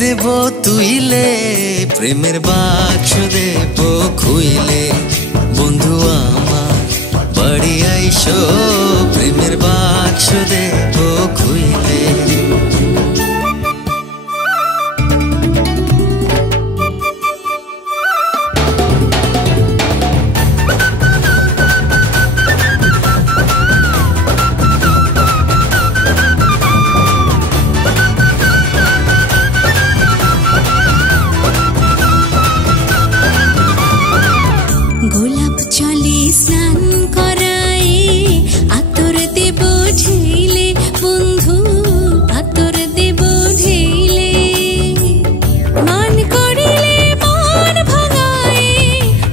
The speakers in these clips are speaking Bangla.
দেব তুইলে, প্রেমের বাক্স দেব খুইলে। বন্ধু আমার বাড়ি আইসো, প্রেমের বাক্স দেব খুইলে। গোলাপ জলে স্নান করাই, আতর দেব ঢেলে বন্ধু, আতর দেব ঢেলে। মান করিলে মন ভাঙাই,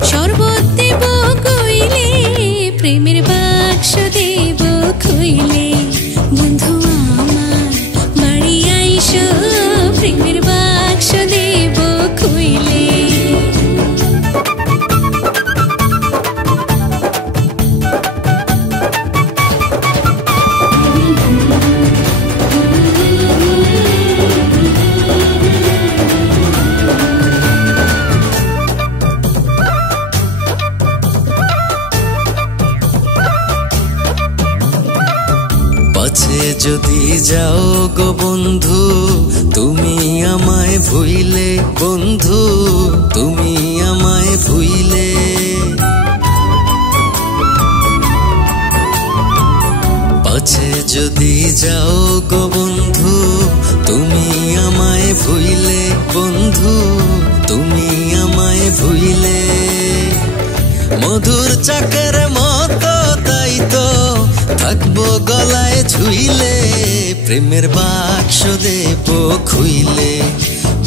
শরবত দেব কইলে, প্রেমের বাক্স দেব খুইলে। বন্ধু আমার বাড়ি আইসো, প্রেমের বাক্স দেব খুইলে। পাছে যদি যাও গো বন্ধু, তুমি আমায় ভুইলে, বন্ধু তুমি আমায় ভুইলে। পাছে যদি যাও গো বন্ধু, তুমি আমায় ভুইলে, বন্ধু তুমি আমায় ভুইলে। মধুর চাকের মতো তাই তো থাকবো গলায় ঝুইলে, প্রেমের বাক্স দেব খুইলে।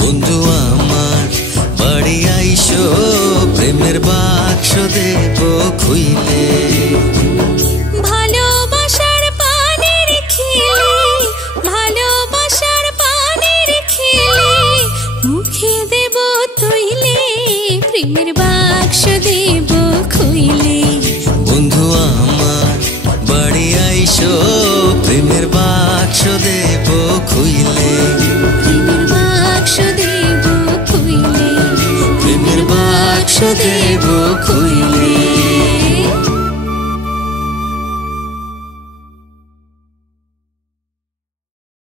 বন্ধু আমার বাড়ি আইসো, প্রেমের বাক্স দেব খুইলে। ভালোবাসার পানির খিলে, ভালোবাসার পানির খিলে, মুখে দেব তুইলে, প্রেমের বাক্স দেব খুইলে। বন্ধু আমার বাড়ি আইসো, প্রেমের বাক্স দেব খুইলে। প্রেমের বাক্স দেব খুইলে, প্রেমের বাক্স দেব খুইলে।